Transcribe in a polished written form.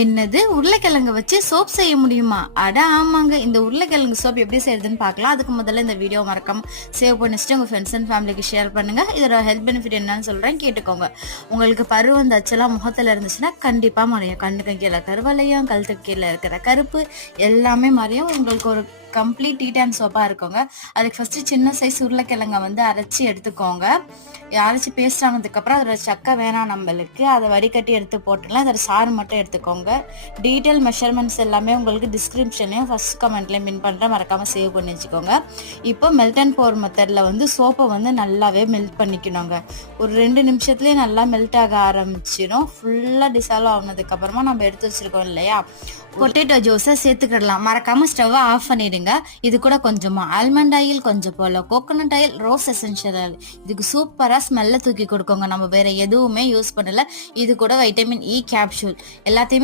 என்னது உருளைக்கிழங்கு வச்சு சோப் செய்ய முடியுமா? அட ஆமாங்க. இந்த உருளைக்கிழங்கு சோப் எப்படி செய்யறதுன்னு பார்க்கலாம். அதுக்கு முதல்ல இந்த வீடியோ மறக்காம சேவ் பண்ணி வச்சுட்டு உங்க ஃப்ரெண்ட்ஸ் அண்ட் ஃபேமிலிக்கு ஷேர் பண்ணுங்க. இதோட ஹெல்த் பெனிஃபிட் என்னன்னு சொல்றேன், கேட்டுக்கோங்க. உங்களுக்கு பருவம் இந்த அச்செல்லாம் முகத்துல இருந்துச்சுன்னா கண்டிப்பா மறையும். கண்ணுக்கு கீழே கருவளையம், கழுத்துக்கு கீழே இருக்கிற கருப்பு எல்லாமே மறையும். உங்களுக்கு ஒரு கம்ப்ளீட் டீ டைம் சோப்பா இருக்குங்க. அதுக்கு ஃபர்ஸ்ட் சின்ன சைஸ் உருளைக்கிழங்க வந்து அரைச்சி எடுத்துக்கோங்க. அரைச்சி பேஸ்ட் ஆனதுக்கு அப்புறம் அதோட சக்கை வேணாம் நம்மளுக்கு, அதை வடிகட்டி எடுத்து போட்டுக்கலாம். அதோட சாறு மட்டும் எடுத்துக்கோங்க. டீட்டெயில் மெஷர்மெண்ட்ஸ் எல்லாமே உங்களுக்கு டிஸ்கிரிப்ஷன்லையும் ஃபர்ஸ்ட் கமெண்ட்லையும் பின் பண்ணுறேன், மறக்காமல் சேவ் பண்ணி வச்சுக்கோங்க. இப்போ மெல்ட் அண்ட் போர் மெத்தடில் வந்து சோப்பை வந்து நல்லாவே மெல்ட் பண்ணிக்கணுங்க. ஒரு 2 நிமிஷத்துலேயே நல்லா மெல்ட் ஆக ஆரம்பிச்சிடும். ஃபுல்லாக டிசால்வ் ஆனதுக்கப்புறமா நம்ம எடுத்து வச்சுருக்கோம் இல்லையா, பொட்டேட்டோ ஜூஸை சேர்த்துக்கிடலாம். மறக்காமல் ஸ்டவ்வை ஆஃப் பண்ணிடுங்க. இது கூட கொஞ்சமாக ஆல்மண்ட் ஆயில், கொஞ்சம் போல் coconut oil, rose essential oil, இதுக்கு சூப்பராக ஸ்மெல்லை தூக்கி கொடுக்கோங்க. நம்ம வேற எதுவுமே யூஸ் பண்ணல. இது கூட வைட்டமின் இ கேப்சூல் எல்லாத்தையுமே